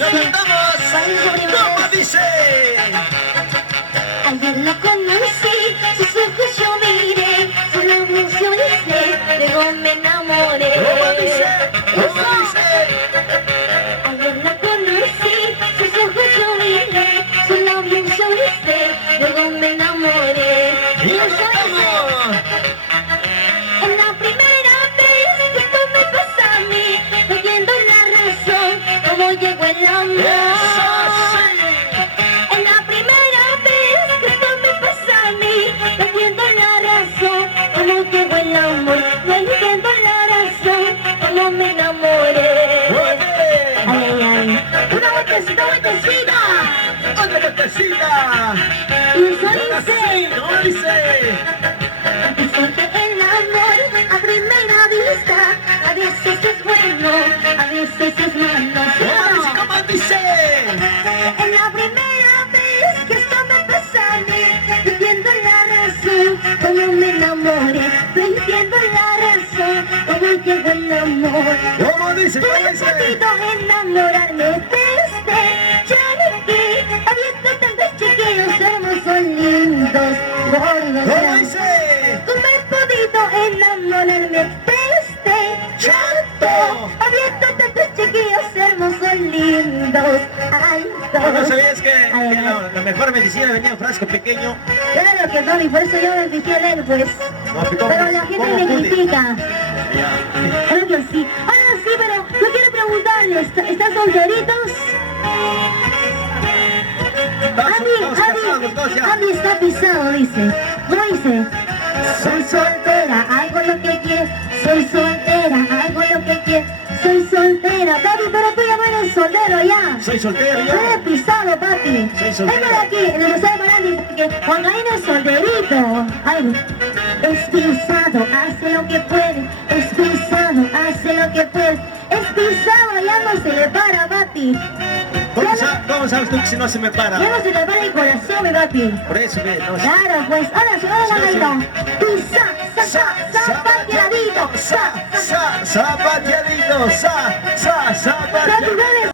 Lo cantamos. ¿Cómo dice? Ayer la conocí, sus ojos yo miré, su labios yo besé, luego me enamoré. ¿Cómo dice? ¿Cómo dice? Ayer la conocí, sus ojos yo miré, su labios yo besé, luego me enamoré. Y lo cantamos. En la primera vez que esto me pasa a mí, no entiendo la razón, cómo llegó el amor. Eso sí. En la primera vez que esto me pasa a mí, no entiendo la razón, cómo llegó el amor. No entiendo la razón, cómo me enamoré. Muy bien. Ay, ay, ay. Una vueltecita, vueltecita. Otra vueltecita. Y eso Ahora dice. sí, ¿cómo dice? Dicen que el amor a primera vista a veces es bueno, a veces es malo. ¿Sí o ¿Cómo dice? no? ¿Cómo dice? En la primera vez que esto me pasa a mí, no entiendo la razón, cómo me enamoré. No entiendo la razón, cómo llegó el amor. ¿Cómo dice? ¿Cómo Tuve dice? podido enamorarme de usted, ya no que habiendo tantos chiquillos hermosos, lindos, gordos. ¿Cómo dice? No me he podido enamorarme de usted, chato, habiendo tantos chiquillos hermosos, lindos, ¿No altos. sabías que Ay, ay, la mejor medicina venía en frasco pequeño? Claro que no, y por eso yo me fijé en él, pues. No, ¿cómo- Pero la gente cómo me pude? critica. Ya. Claro que sí. Ahora sí, pero yo quiero preguntarles, ¿están solteritos? Estamos casados los dos ya. Ami está pisado, dice. ¿Cómo dice? Soy soltera, hago lo que quiero. Soy soltera, hago lo que quiero. Soy soltera, papi, pero tú ya no eres soltero ya. Soy soltero No yo. eres pisado, papi. Soy soltero. Venga de aquí, en el Museo de Marani, porque Juan Gaín es solterito. Ay, es pisado, hace lo que puede. Es pisado, hace lo que puede. Es pisado, ya no se le para, papi. ¿Cómo sabes tú que si no se me para? Ya no se le para el corazón, mi papi. Por eso, ve, no sé. Claro, pues, ahora sonó Sí, sí. Juan Pisa, zapateadito, zapateadito, zapateadito. Papi, ¿dónde